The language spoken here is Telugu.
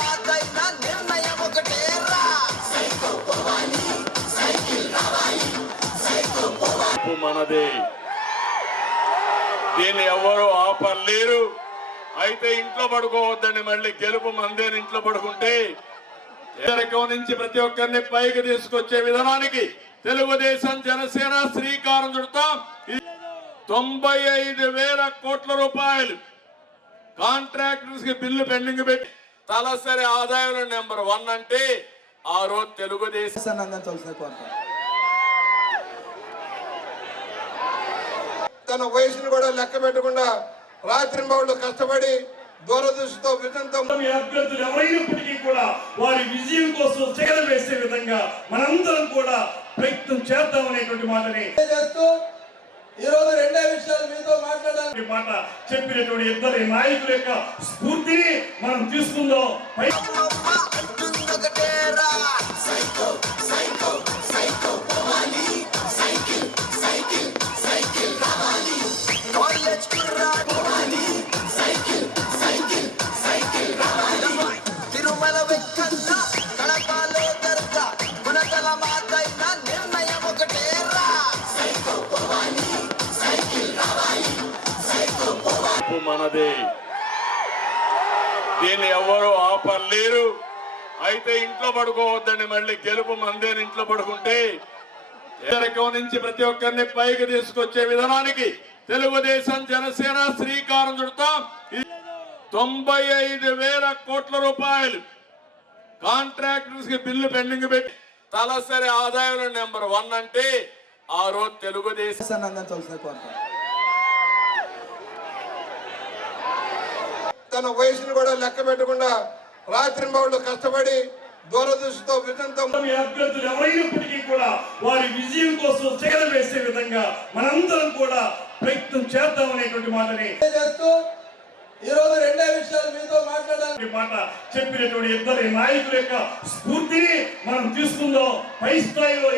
మాకైన నిర్ణయం ఒకటేరా, మనదే. దీన్ని ఎవరు ఆపలేరు. అయితే ఇంట్లో పడుకోవద్దని మళ్ళీ గెలుపు మందేని ఇంట్లో పడుకుంటే ఎదరికం నుంచి ప్రతి ఒక్కరిని పైకి తీసుకొచ్చే విధానానికి తెలుగుదేశం జనసేన శ్రీకారం చుడతాం. 95,000 కోట్ల రూపాయలు కాంట్రాక్టర్స్ కి బిల్లు పెండింగ్ పెట్టి తలసరి ఆదాయంలో నెంబర్ 1 అంటే ఆ రోజు తెలుగుదేశం తన వయసును కూడా లెక్క పెట్టకుండా రాత్రి బౌళ్ళు కష్టపడి దూరదృష్టితో విజయంతో అభ్యర్థులు ఎవరైనప్పటికీ కూడా వారి విజయం కోసం చెగల వేసే విధంగా మనందరం కూడా ప్రయత్నం చేద్దామనేటువంటి మాటని చేస్తూ ఈ రోజు రెండే విషయాలు మీతో మాట్లాడాలి మాట చెప్పినటువంటి ఇద్దరు నాయకుల యొక్క స్ఫూర్తిని మనం తీసుకుందాం. అంటుందొకటేరా, సైకో సైకో సైకో పోవాలి, సైకిల్ సైకిల్ సైకిల్ రావాలి, కాలేజ్ కుర్రా పోవాలి, సైకిల్ సైకిల్ సైకిల్ రావాలి, తిరుమల వెంకన్న కడపలో దర్గా గుణదల మాకైన నిర్ణయం ఒకటేరా, సైకో పోవాలి, సైకిల్ రావాలి, సైకో పోవాలి. మనదే. దీన్ని ఎవరు ఆపలేరు. అయితే ఇంట్లో పడుకోవద్దని మళ్ళీ గెలుపు మందేని ఇంట్లో పడుకుంటే ఎదరికం నుంచి ప్రతి ఒక్కరిని పైకి తీసుకొచ్చే విధానానికి తెలుగుదేశం జనసేన శ్రీకారం చుడతాం. 95,000 కోట్ల రూపాయలు కాంట్రాక్టర్స్ కి బిల్లు పెండింగ్ పెట్టి తలసరి ఆదాయంలో నెంబర్ 1 అంటే ఆ రోజు తెలుగుదేశం తన వయసును కూడా లెక్క పెట్టకుండా రాత్రి బౌళ్ళు కష్టపడి దూరదృష్టితో విజయంతో అభ్యర్థులు ఎవరైనప్పటికీ కూడా వారి విజయం కోసం చెగల వేసే విధంగా మనందరం కూడా ప్రయత్నం చేద్దామనేటువంటి మాటని చేస్తూ ఈ రోజు రెండే విషయాలు మీతో మాట్లాడాలి మాట చెప్పినటువంటి ఇద్దరు నాయకుల యొక్క స్ఫూర్తిని మనం తీసుకుందాం. పై స్థాయిలో